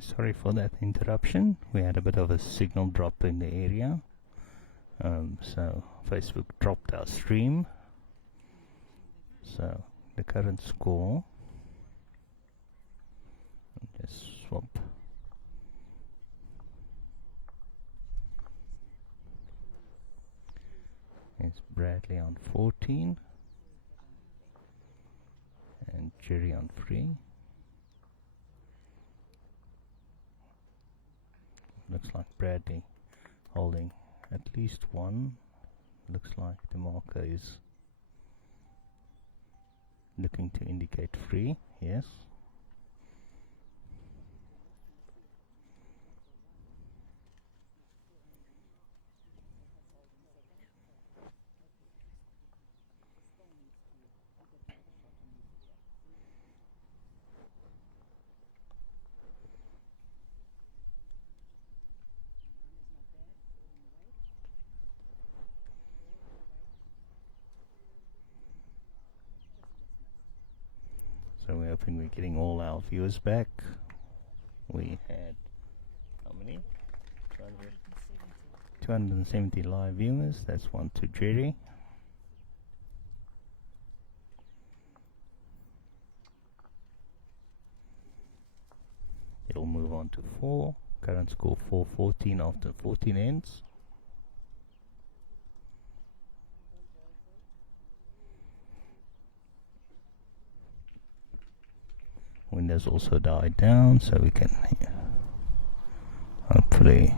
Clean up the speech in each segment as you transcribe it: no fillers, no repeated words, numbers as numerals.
Sorry for that interruption. We had a bit of a signal drop in the area. So Facebook dropped our stream. So the current score, just swap. It's Bradley on 14 and Gerry on 3. Looks like Bradley holding at least one. Looks like the marker is looking to indicate free. Yes. So we're hoping we're getting all our viewers back. We had how many? 270 live viewers. That's one to Gerry. It'll move on to 4. Current score 414 after 14 ends. Windows also died down, so we can hopefully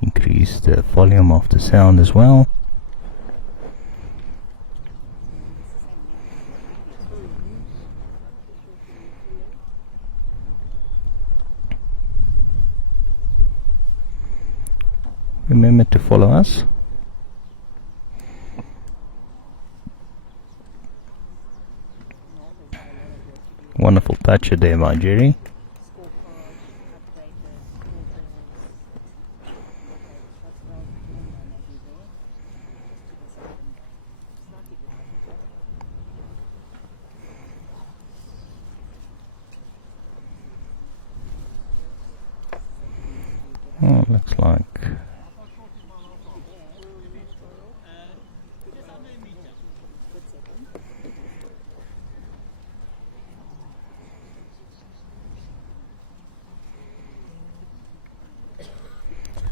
increase the volume of the sound as well. Remember to follow us. Wonderful touch there by Gerry. Oh, looks like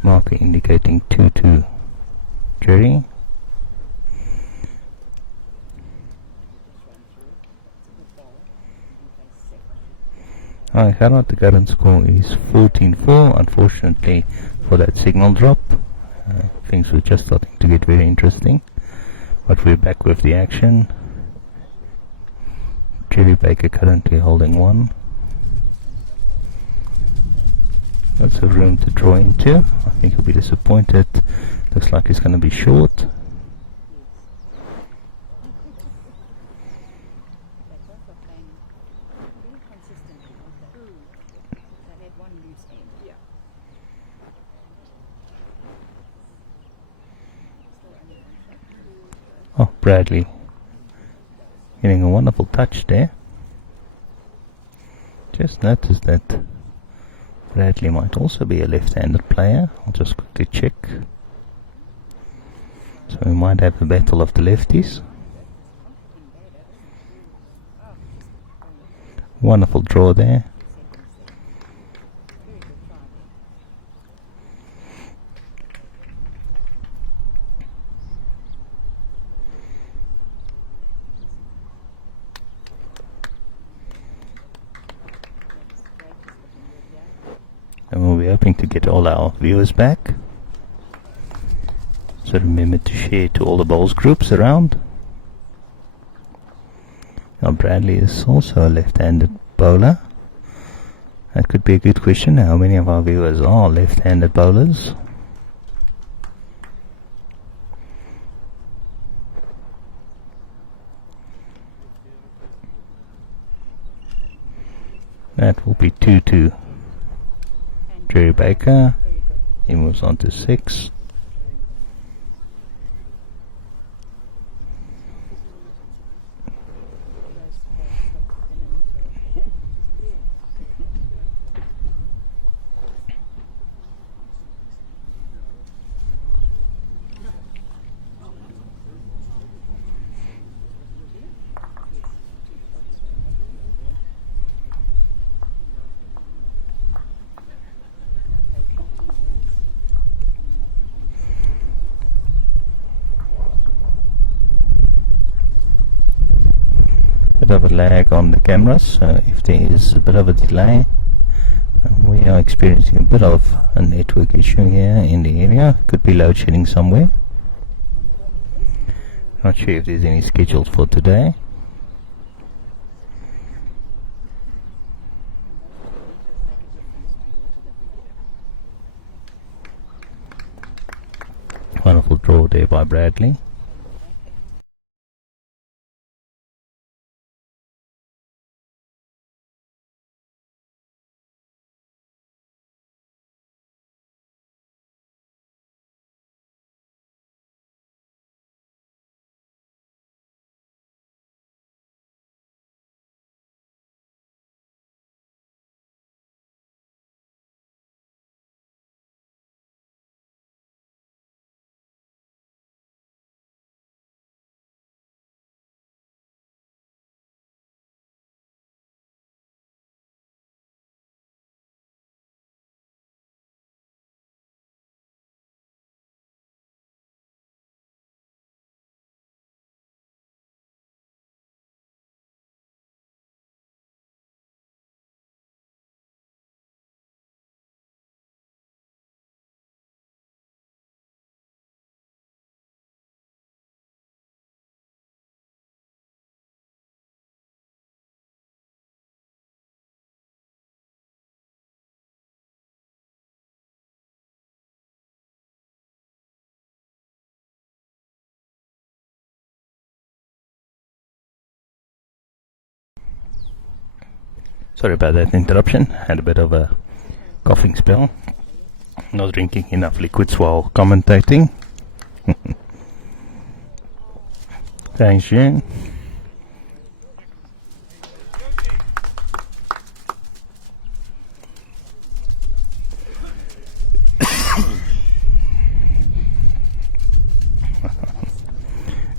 marker indicating 2 to Gerry. Hi Harold, the current score is 14-4. Unfortunately for that signal drop, things were just starting to get very interesting, but we're back with the action. Gerry Baker currently holding 1. Lots of room to draw into. I think he'll be disappointed. Looks like he's going to be short. Oh, Bradley getting a wonderful touch there. Just noticed that Bradley might also be a left-handed player. I'll just quickly check. So we might have a battle of the lefties. Wonderful draw there. And we'll be hoping to get all our viewers back. So remember to share to all the bowls groups around. Now Bradley is also a left-handed bowler. That could be a good question. How many of our viewers are left-handed bowlers? That will be 2-2. Gerry Baker, he moves on to 6. of a lag on the cameras, so if there is a bit of a delay, we are experiencing a bit of a network issue here in the area. Could be load shedding somewhere. Not sure if there's any scheduled for today. Wonderful draw there by Bradley. Sorry about that interruption. Had a bit of a coughing spell. Not drinking enough liquids while commentating. Thanks, June.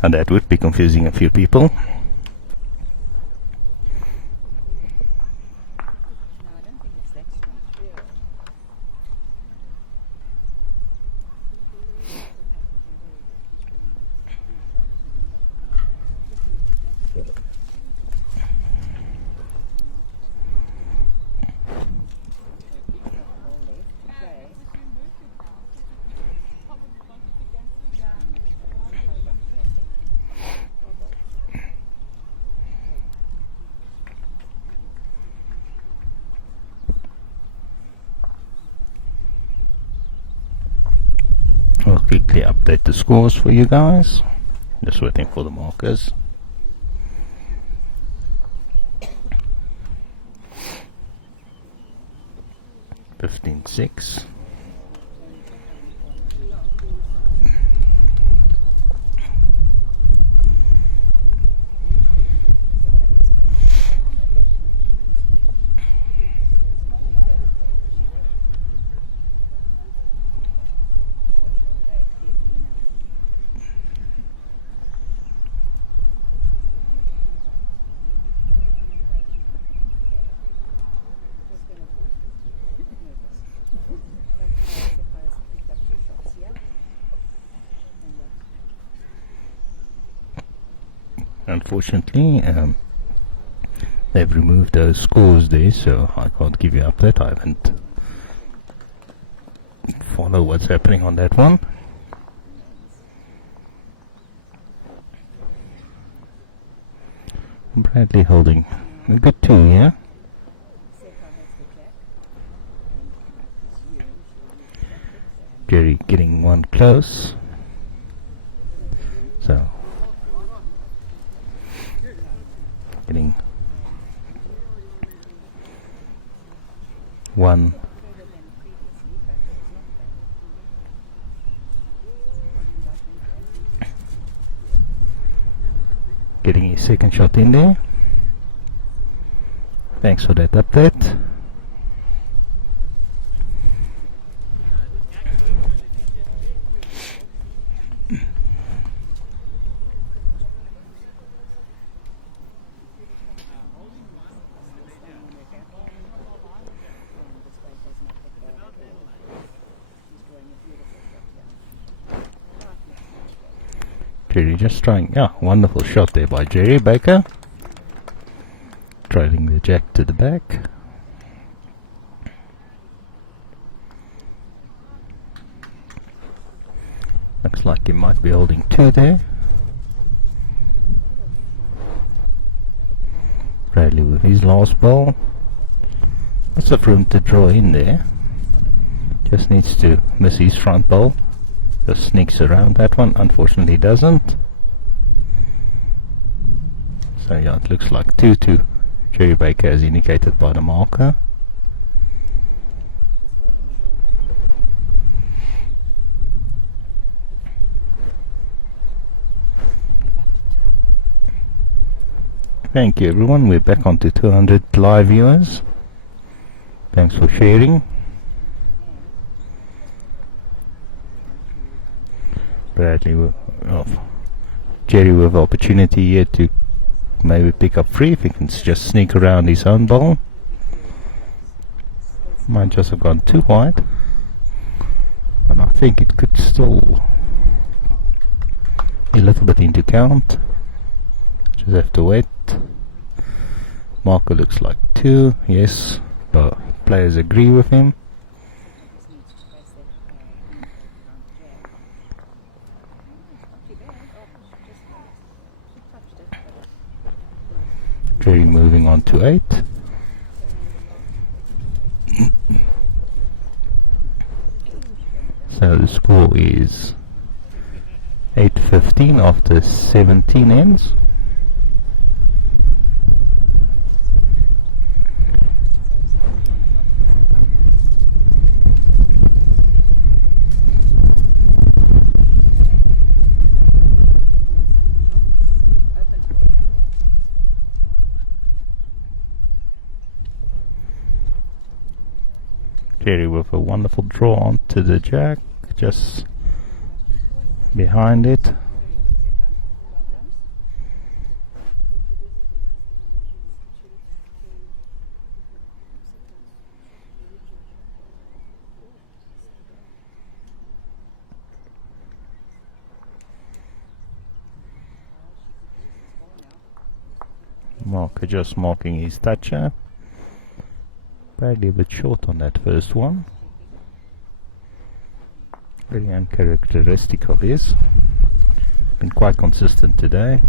And that would be confusing a few people. I'll quickly update the scores for you guys. Just waiting for the markers. (15-6). Unfortunately, they've removed those scores there, so I can't give you an update. I haven't follow what's happening on that one. Bradley holding a good 2 here. Gerry getting one close. So getting one. Getting a second shot in there. Thanks for that update. Gerry just trying, yeah, wonderful shot there by Gerry Baker. trailing the jack to the back. Looks like he might be holding 2 there. Bradley with his last ball. Lots of room to draw in there. Just needs to miss his front ball. Just sneaks around that one. Unfortunately doesn't. So yeah, it looks like 2-2. Gerry Baker as indicated by the marker. Thank you everyone, we're back onto 200 live viewers. Thanks for sharing. Bradley Gerry with opportunity here to maybe pick up free if he can just sneak around his own ball. Might just have gone too wide, but I think it could still be a little bit into count. Just have to wait. Marker looks like 2, yes, but players agree with him. Gerry moving on to 8. So the score is 8-15 after 17 ends. Gerry with a wonderful draw onto the jack, just behind it. Marker just marking his toucher. Bradley a bit short on that first one. Very uncharacteristic of his. Been quite consistent today.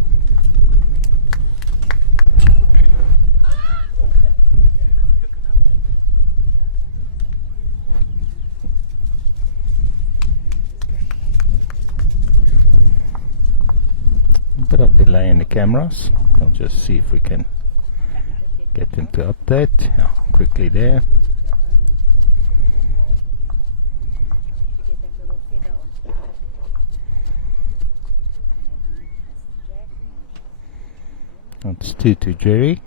A bit of delay in the cameras. I'll just see if we can get them to update. Yeah, quickly there. That's 2 to Gerry.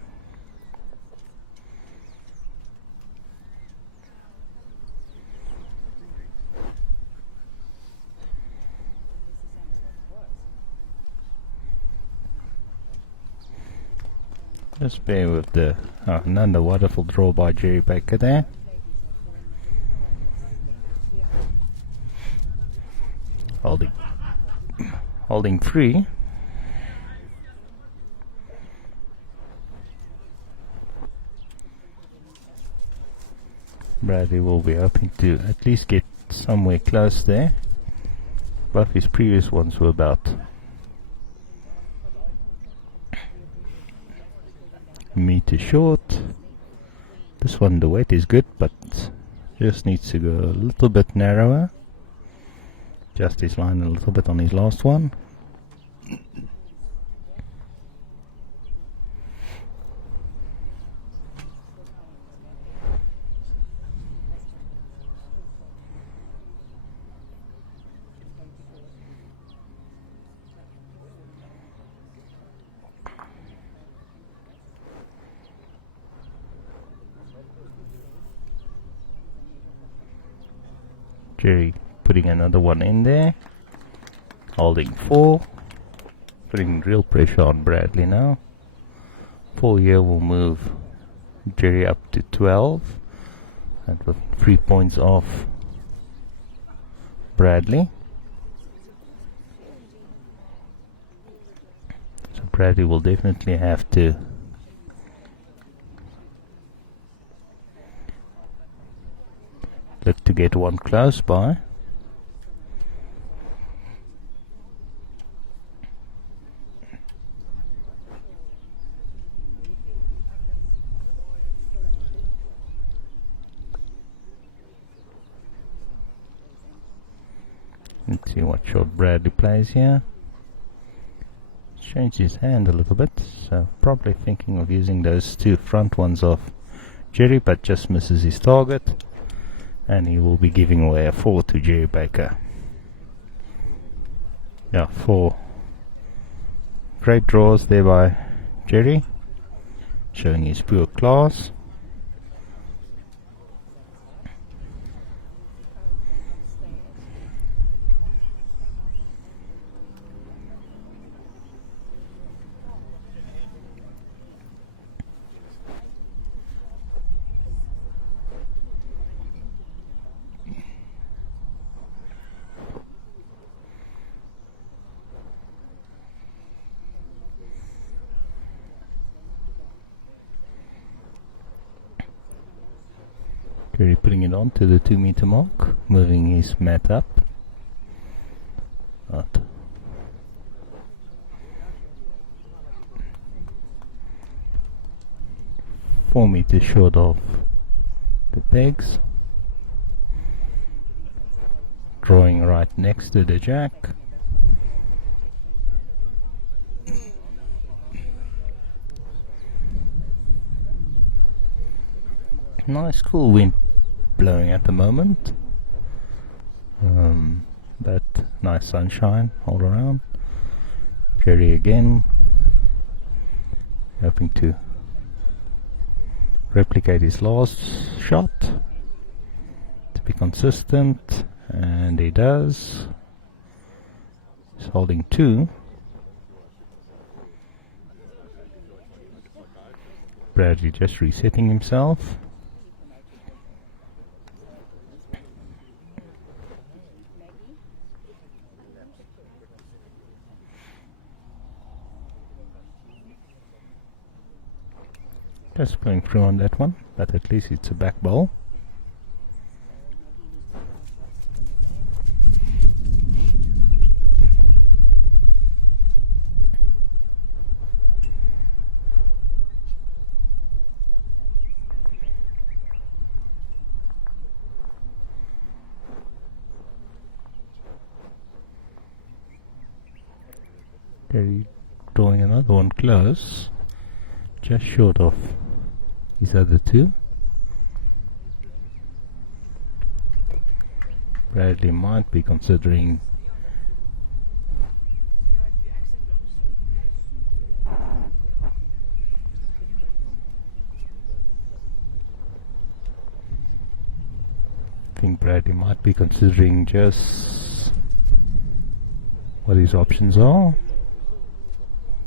Just bear with the another wonderful draw by Gerry Baker there. Holding free. Bradley will be hoping to at least get somewhere close there. Both his previous ones were about a meter short. This one the weight is good, but just needs to go a little bit narrower. Just his line a little bit on his last one. Gerry putting another one in there, holding 4, putting real pressure on Bradley now. 4 here will move Gerry up to 12, and with 3 points off Bradley. So Bradley will definitely have to Look to get one close by. Let's see what shot Bradley plays here. Changed his hand a little bit, so probably thinking of using those two front ones of Gerry, but just misses his target, and he will be giving away a 4 to Gerry Baker. Yeah, 4 great draws there by Gerry, showing his pure class. Gerry putting it on to the 2 meter mark, moving his mat up. But 4 meters short of the pegs. Drawing right next to the jack. Nice cool wind blowing at the moment, but nice sunshine all around. Gerry again, hoping to replicate his last shot, to be consistent, and he does. He's holding 2. Bradley just resetting himself. Just going through on that one, but at least it's a back ball. Gerry drawing another one close, just short of these other 2. Bradley might be considering just what his options are.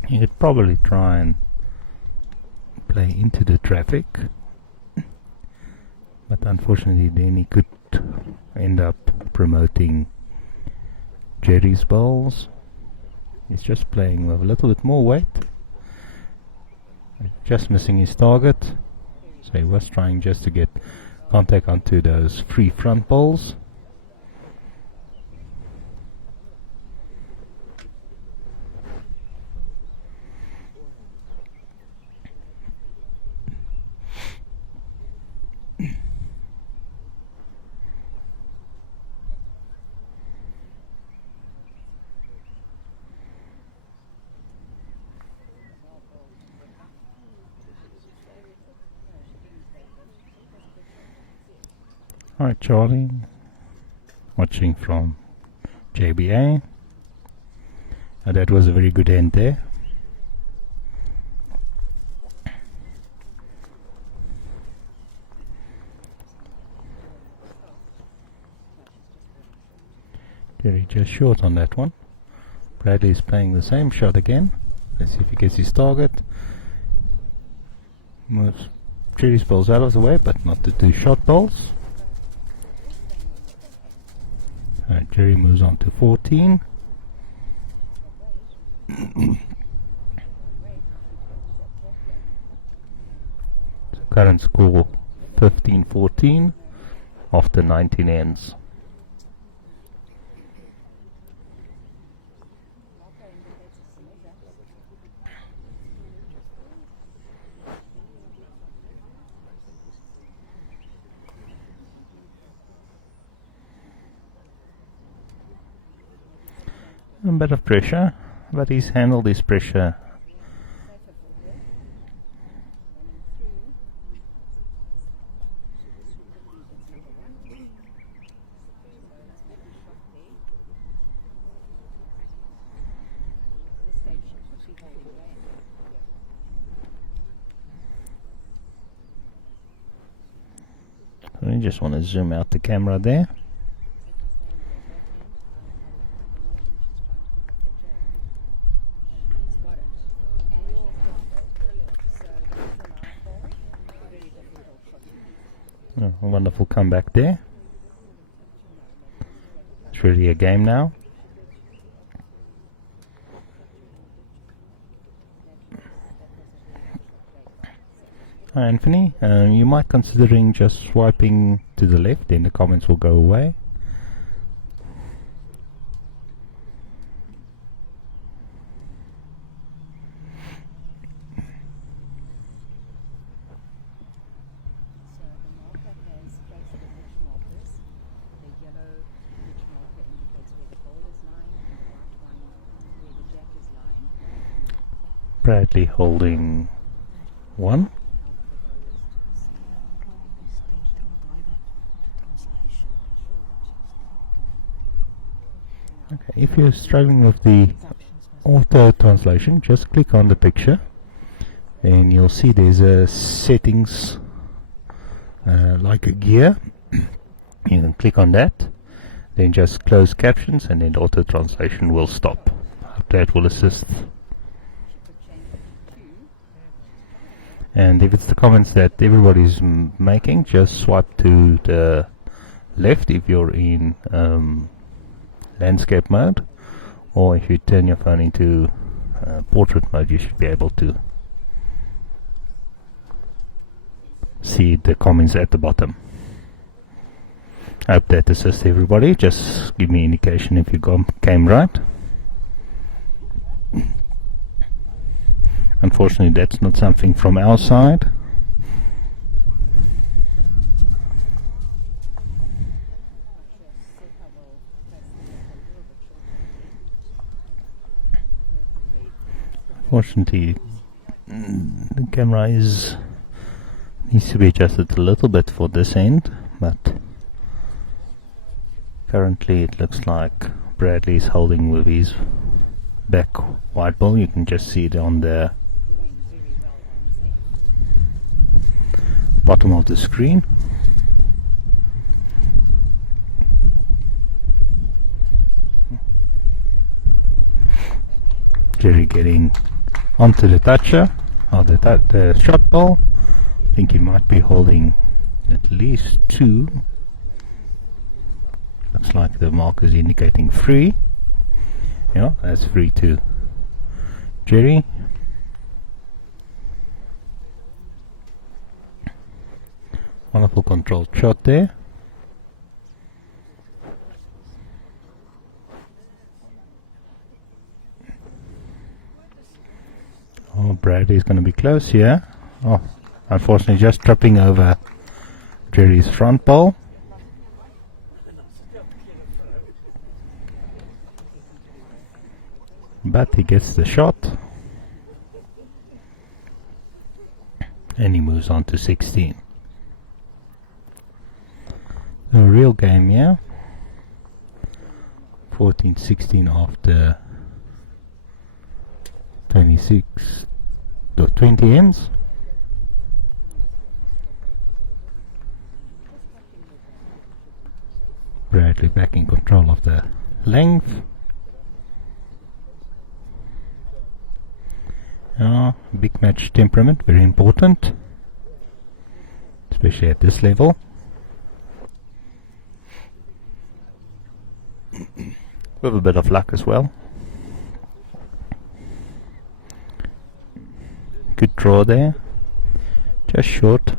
He could probably try and play into the traffic, but unfortunately then he could end up promoting Gerry's balls. He's just playing with a little bit more weight, just missing his target, so he was trying just to get contact onto those free front balls. Alright, Charlie, watching from JBA. That was a very good end there. Gerry just short on that one. Bradley is playing the same shot again. Let's see if he gets his target. Moves Gerry's balls out of the way, but not the 2 shot balls. Gerry moves on to 14. So current score 15-14. after 19 ends. A bit of pressure, but he's handled his pressure. I just want to zoom out the camera there. Oh, a wonderful comeback there. It's really a game now. Hi Anthony, you might considering just swiping to the left, then the comments will go away. Bradley holding 1. Okay, if you're struggling with the auto translation, just click on the picture and you'll see there's a settings like a gear. You can click on that, then just close captions and then auto translation will stop. Hope that will assist. And if it's the comments that everybody's making, just swipe to the left if you're in landscape mode, or if you turn your phone into portrait mode, you should be able to see the comments at the bottom. I hope that assists everybody. Just give me indication if you came right. Unfortunately, that's not something from our side. Unfortunately, the camera needs to be adjusted a little bit for this end, but currently it looks like Bradley is holding with his back white ball. You can just see it on the bottom of the screen. Gerry getting onto the toucher, or the shot ball. I think he might be holding at least 2. Looks like the marker is indicating 3. Yeah, that's 3 to Gerry. Wonderful controlled shot there. Oh, Bradley's going to be close here. Oh, unfortunately just tripping over Gerry's front ball. But he gets the shot. And he moves on to 16. A real game, yeah. 14-16 after 26 or 20 ends. Bradley back in control of the length. Big match temperament, very important, especially at this level. With a bit of luck as well. Good draw there, just short.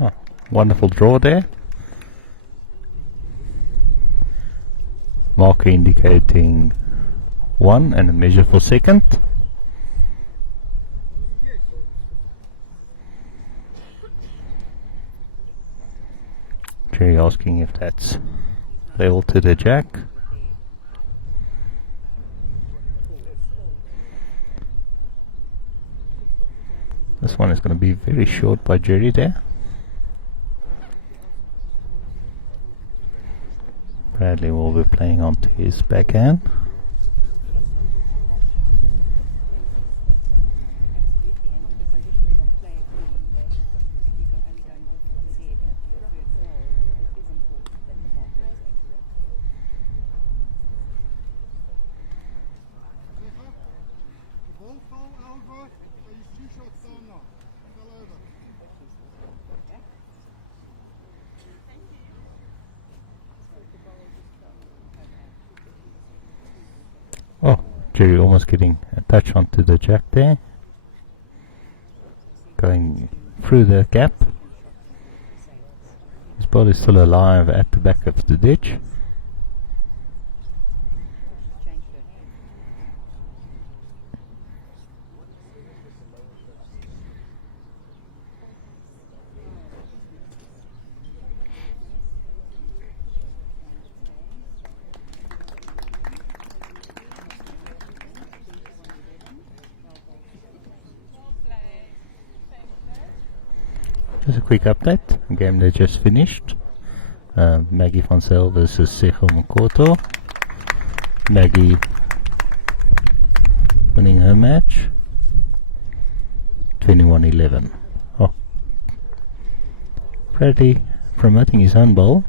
Oh, wonderful draw there. Marker indicating 1 and a measure for second. Gerry asking if that's level to the jack. This one is going to be very short by Gerry there. Bradley will be playing onto his backhand. Oh, Gerry almost getting a touch onto the jack there. Going through the gap. His ball is still alive at the back of the ditch. Just a quick update, a game that just finished. Maggie van Zyl versus Sejo Makoto. Maggie winning her match 21-11. Oh, Bradley promoting his own ball.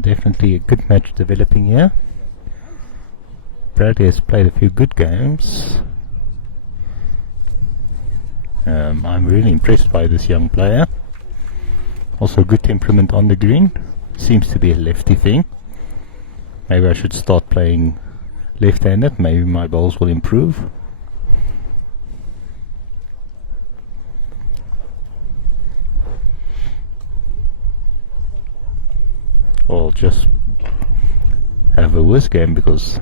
Definitely a good match developing here. Bradley has played a few good games. I'm really impressed by this young player. Also good temperament on the green. Seems to be a lefty thing. Maybe I should start playing left-handed. Maybe my balls will improve. Or just have a worse game because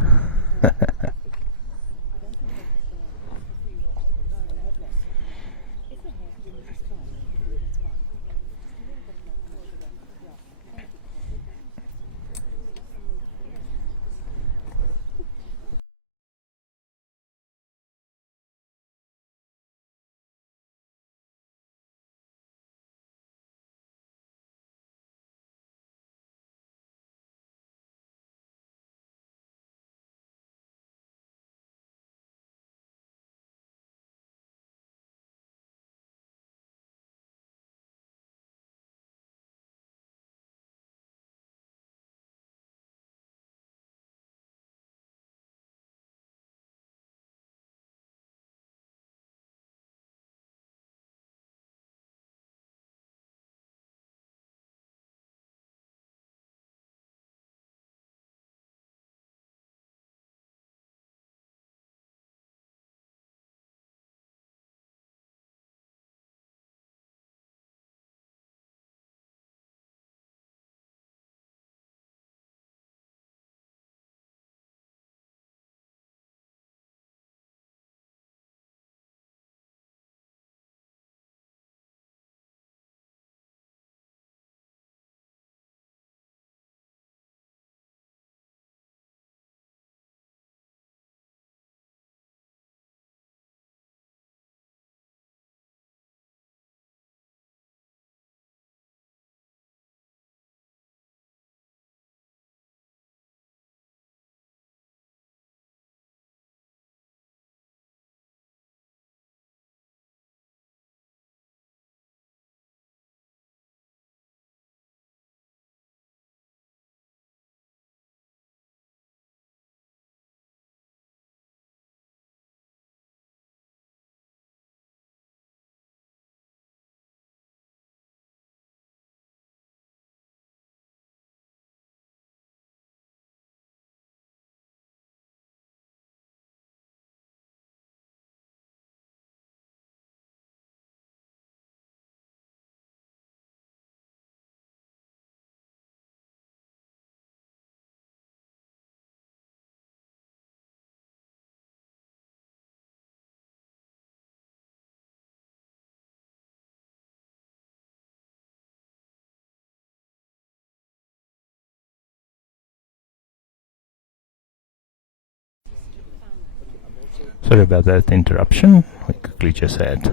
Sorry about that interruption. We quickly just had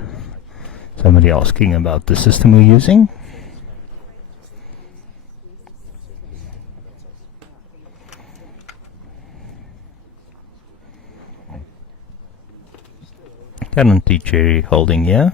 somebody asking about the system we're using. Currently Gerry holding here.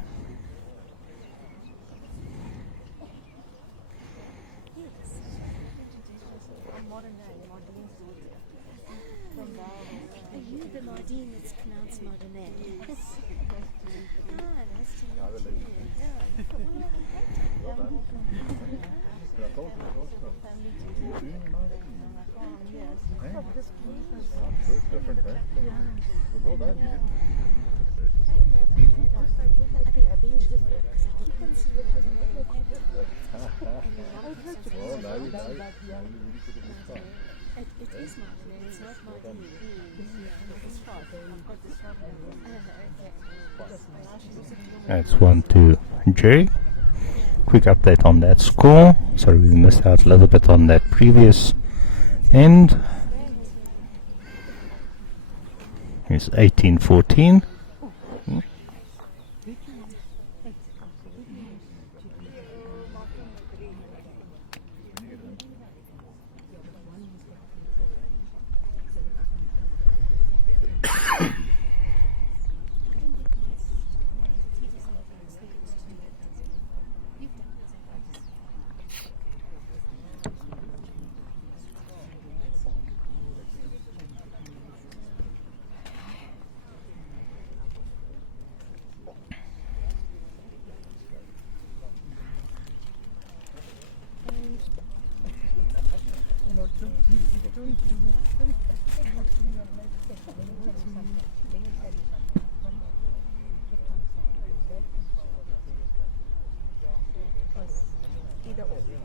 That's 1 to Gerry. Quick update on that score. Sorry, we missed out a little bit on that previous end. It's 18-14.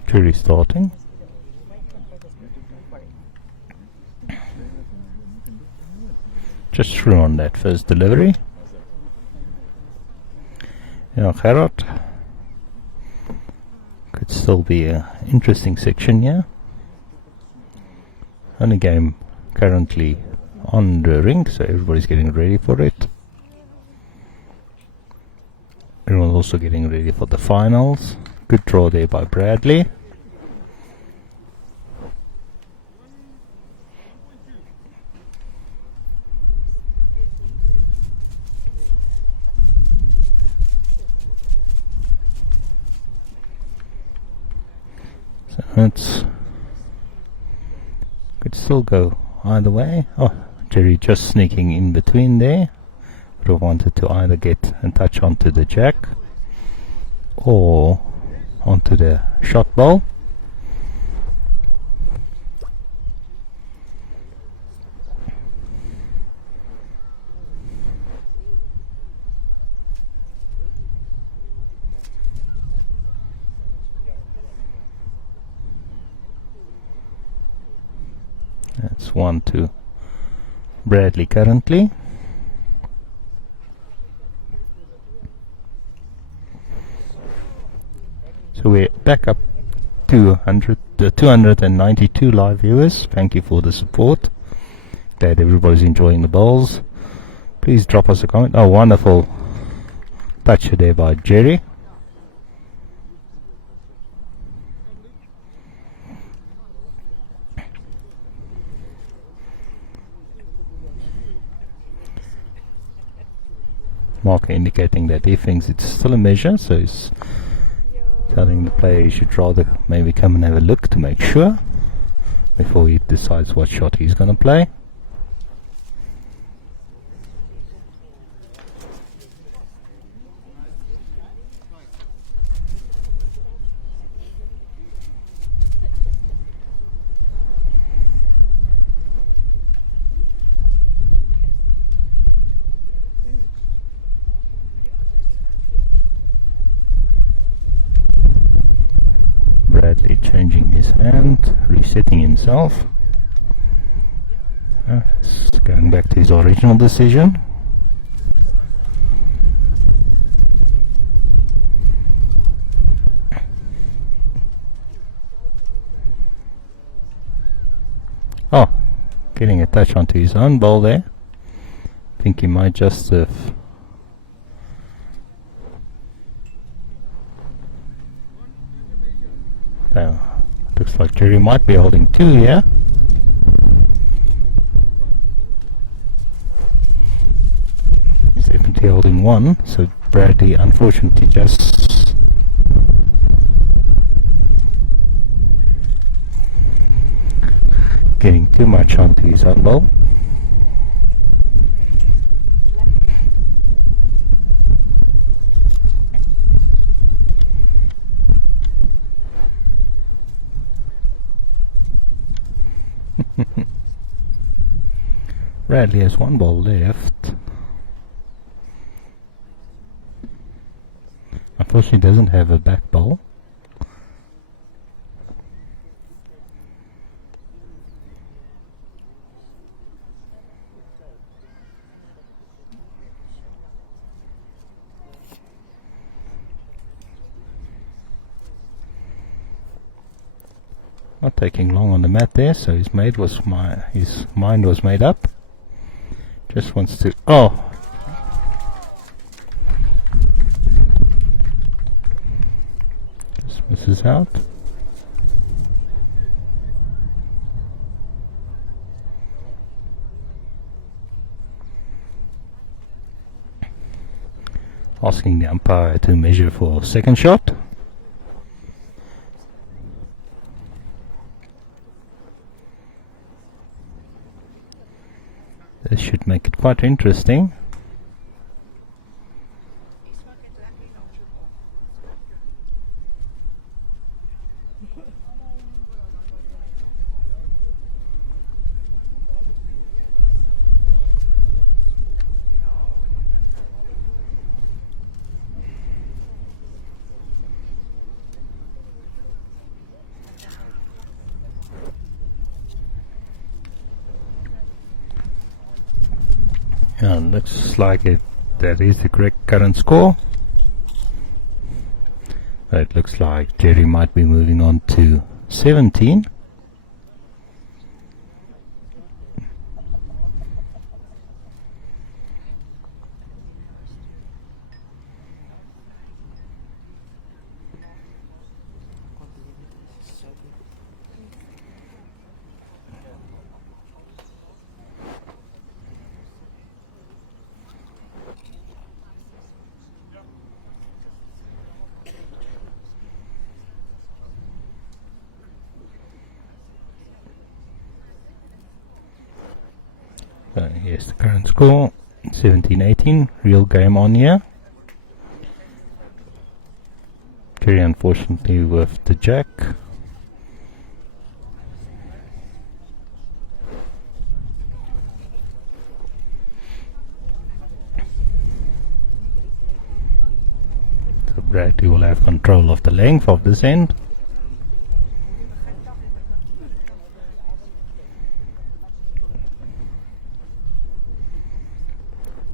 Gerry starting. Just through on that first delivery. Gerard. Could still be an interesting section here. Only game currently on the ring, so everybody's getting ready for it. Everyone's also getting ready for the finals. Good draw there by Bradley. So it's could still go either way. Oh, Gerry just sneaking in between there. Would have wanted to either get and touch onto the jack or onto the shot ball. That's 1 to Bradley currently. So we're back up to 292 live viewers. Thank you for the support. Glad everybody's enjoying the bowls. Please drop us a comment. Oh, wonderful touch there by Gerry. Marker indicating that he thinks it's still a measure, so he's telling the player he should rather maybe come and have a look to make sure before he decides what shot he's going to play. Bradley changing his hand, resetting himself. Going back to his original decision. Oh, getting a touch onto his own ball there think he might just have. So, looks like Gerry might be holding 2 here. He's definitely holding 1, so Bradley unfortunately just getting too much onto his own ball. Bradley has 1 ball left. Unfortunately doesn't have a back ball. Not taking long on the mat there, so his mind was made up. Just wants to just misses out. Asking the umpire to measure for second shot. This should make it quite interesting. Looks like that is the correct current score. It looks like Gerry might be moving on to 17. So here's the current score, 17-18, real game on here. Gerry unfortunately with the jack. So Bradley will have control of the length of this end.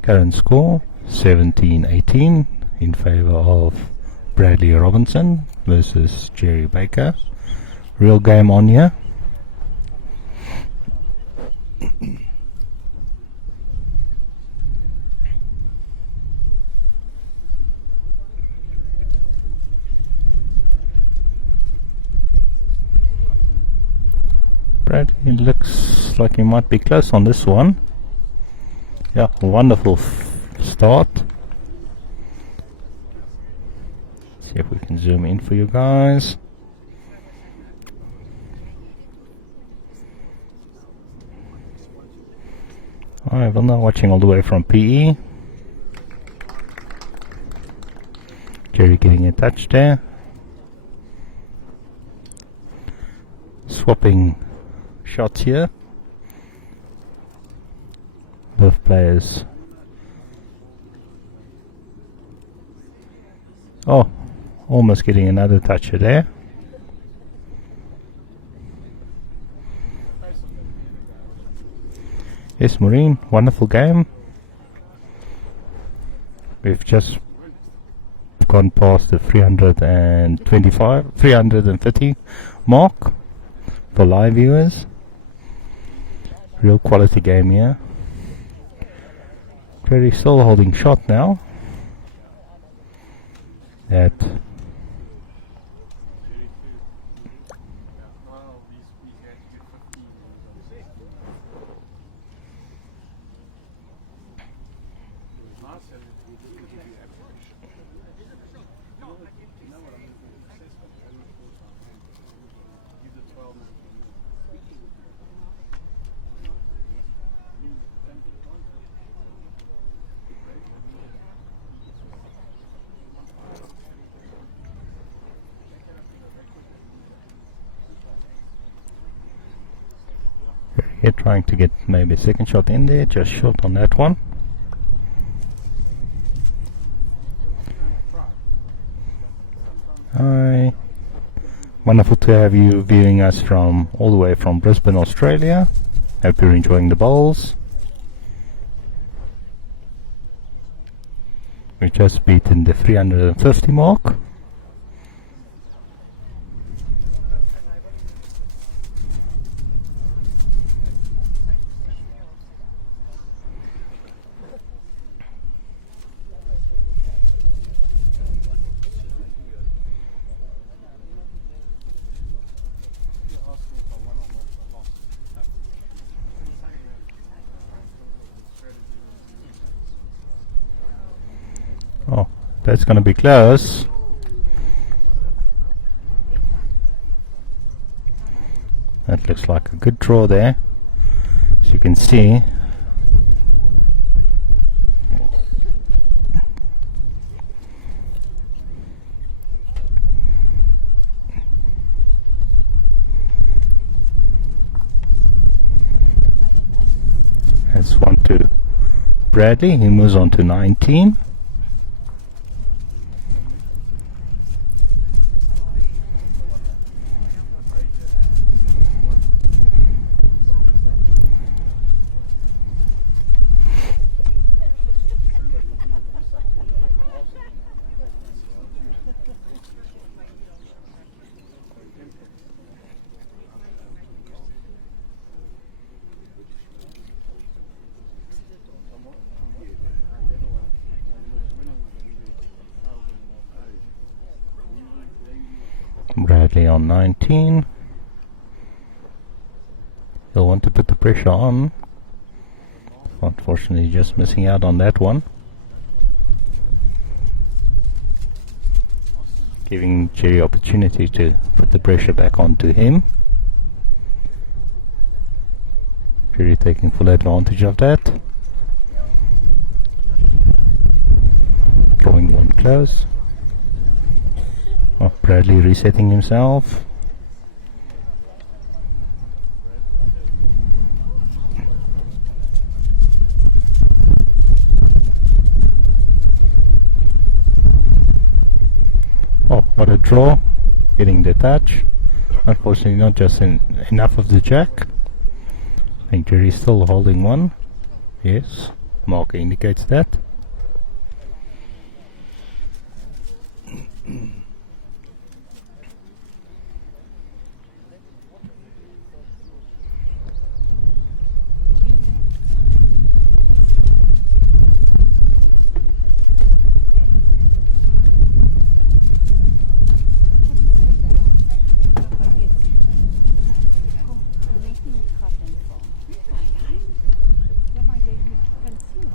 Current score 17-18 in favor of Bradley Robinson versus Gerry Baker. Real game on here. Bradley looks like he might be close on this one. Yeah, wonderful start. See if we can zoom in for you guys. Alright, well, now watching all the way from PE. Gerry getting a touch there. Swapping shots here. Both players. Oh, almost getting another toucher there. Yes, Maureen, wonderful game. We've just gone past the 330 mark for live viewers. Real quality game here. Gerry still holding shot now at here trying to get maybe a second shot in there, just short on that one. Hi, wonderful to have you viewing us from all the way from Brisbane, Australia. Hope you're enjoying the bowls. We just beaten the 350 mark. Oh, that's going to be close. That looks like a good draw there. As you can see, that's one to Bradley. He moves on to 19. Bradley on 19. He'll want to put the pressure on. Unfortunately, just missing out on that one. Giving Gerry opportunity to put the pressure back onto him. Gerry taking full advantage of that. Drawing one close. Oh, Bradley resetting himself. Oh, what a draw. Getting the touch. Unfortunately, not just enough of the jack. I think Gerry's still holding one. Yes, the marker indicates that.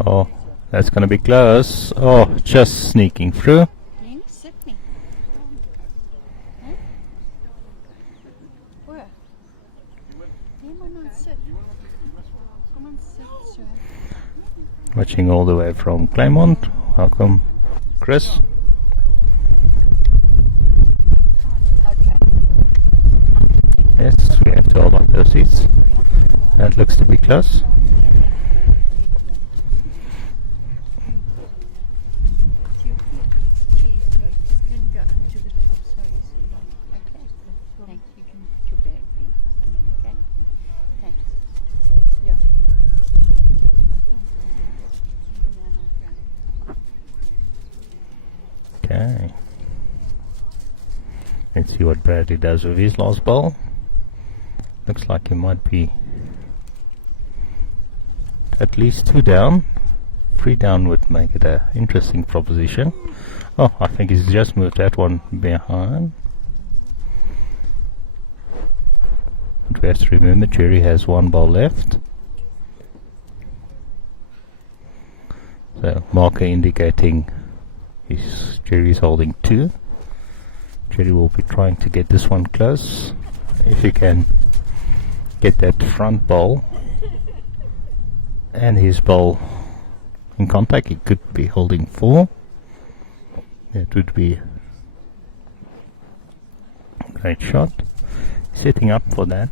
Oh, that's gonna be close. Oh, just sneaking through. Watching all the way from Claremont. Welcome, Chris. Yes, we have to hold on those seats. That looks to be close. Okay. Let's see what Bradley does with his last ball. Looks like he might be at least two down. 3 down would make it an interesting proposition. Oh, I think he's just moved that one behind. But we have to remember Gerry has 1 ball left. So marker indicating Gerry's holding 2. Gerry will be trying to get this one close. If he can get that front ball and his ball in contact, he could be holding 4. It would be a great shot. Setting up for that.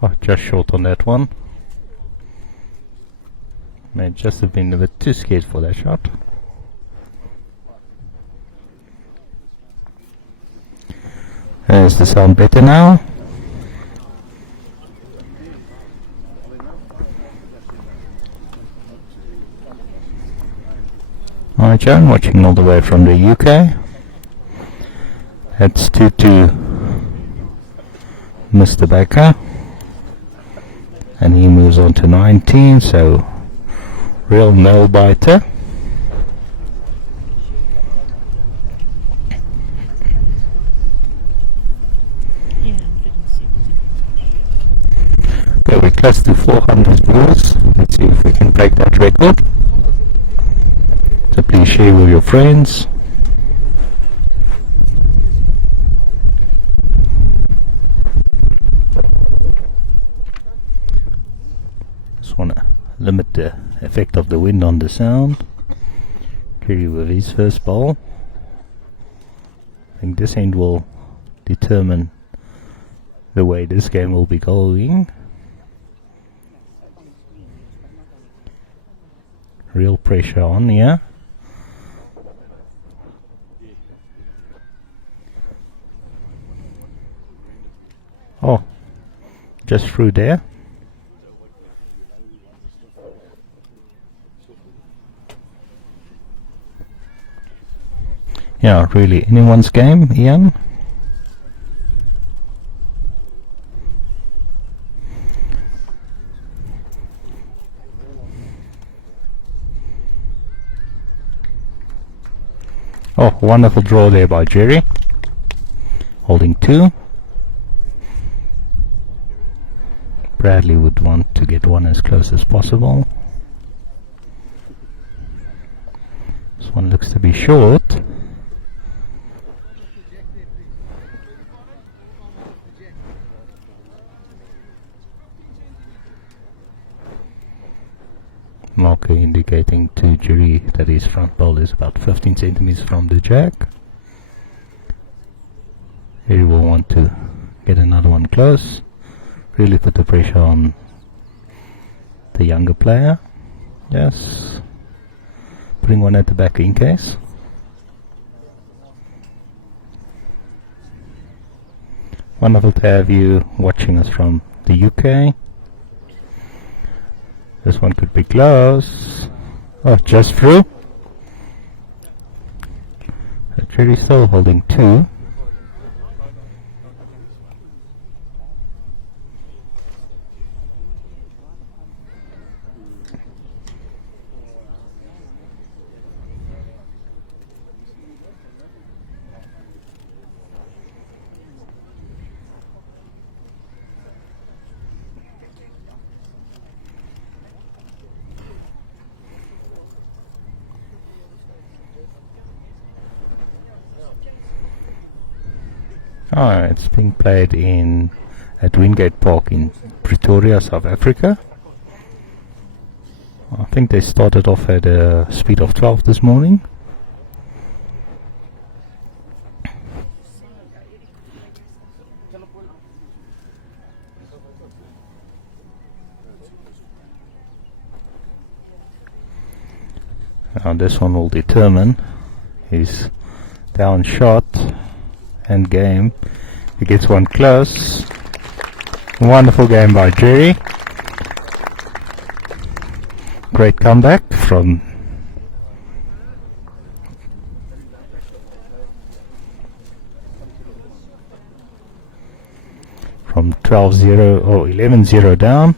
Oh, just short on that one. May just have been a bit too scared for that shot. Is the sound better now? Hi Joan, watching all the way from the UK. That's 2 to Mr. Baker. And he moves on to 19, so real nail biter. Okay, we're close to 400 views. Let's see if we can break that record. So please share with your friends. Just want to limit the effect of the wind on the sound. Gerry with his first ball. I think this end will determine the way this game will be going. Real pressure on here. Oh, just through there. Yeah, really anyone's game, Ian. Oh, wonderful draw there by Gerry. Holding 2. Bradley would want to get 1 as close as possible. This one looks to be short. Marker indicating to Gerry that his front ball is about 15 centimeters from the jack. Gerry will want to get another one close. Really put the pressure on the younger player. Yes. Putting one at the back in case. Wonderful to have you watching us from the UK. This one could be close. Oh, just through. Gerry still holding 2. It's being played at Wingate Park in Pretoria, South Africa. I think they started off at a speed of 12 this morning. Now this one will determine his down shot and game. He gets one close. Wonderful game by Gerry. Great comeback from from 12-0 or 11-0 down.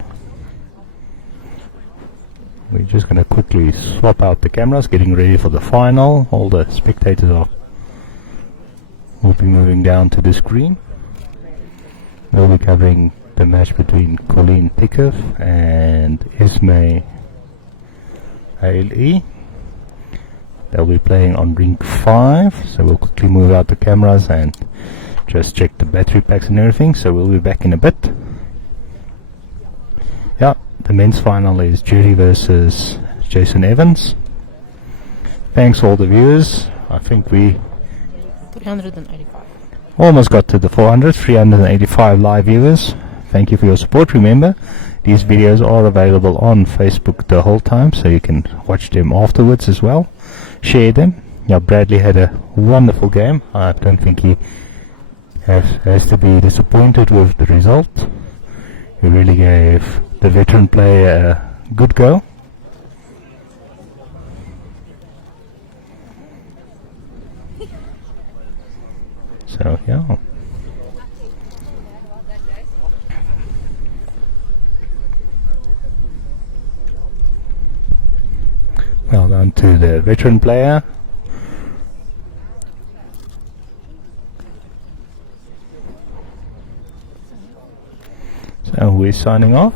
We're just going to quickly swap out the cameras, getting ready for the final. All the spectators will be moving down to the screen. We'll be covering the match between Colleen Thickov and Esme ALE. They'll be playing on ring 5, so we'll quickly move out the cameras and just check the battery packs and everything. So we'll be back in a bit. Yeah, the men's final is Gerry versus Jason Evans. Thanks all the viewers. I think we 385. almost got to the 400, 385 live viewers. Thank you for your support. Remember, these videos are available on Facebook the whole time, so you can watch them afterwards as well. Share them. Yeah, Bradley had a wonderful game. I don't think he has to be disappointed with the result. He really gave the veteran player a good go. So yeah. Well done to the veteran player. So we're signing off.